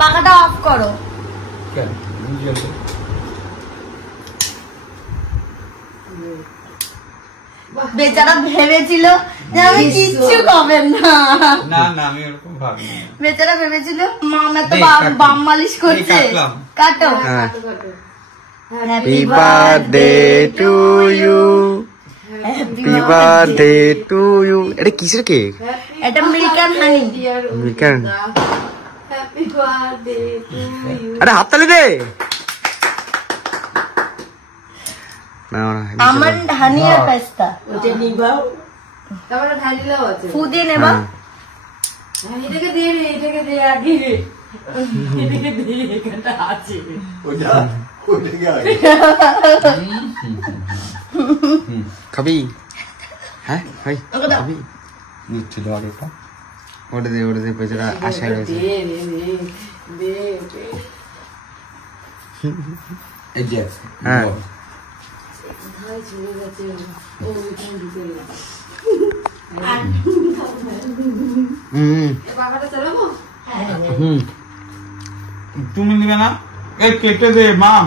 পাখাটা অফ করো। বেচারা ভেবেছিল যে আমি কিচ্ছু করবেন না। আমি ওরকম ভাবিনি। বেচারা ভেবেছিল মামা তো বাম মালিশ করছে। কাটো। Happy birthday to you, happy birthday to you. এটা কিসের কেক? এটা milk and honey. Milk and happy birthday to you. আরে হাততালি দে। না আমন্ড হানি আর পেস্তা। ওটা নিবাও, তারপরে ঢালিলাও আছে। ফু দিয়ে নেবা। এটাকে দিয়ে রে, এটাকে দিয়ে আগে রে, এটাকে দিয়ে এখানটা আছে ওটা ওটাকে আগে খাবি? হ্যাঁ ভাই খাবি? নিচ্ছিল আর ওটা ওটা দে বেচারা আশায় রয়েছে। দে রে দে দে। এই যে হ্যাঁ ভাই চলে গেছে ও এখানে ঢুকে গেছে। বাবাটা চালাবো? তুমি নিবে না? এই কেটে দে মাম।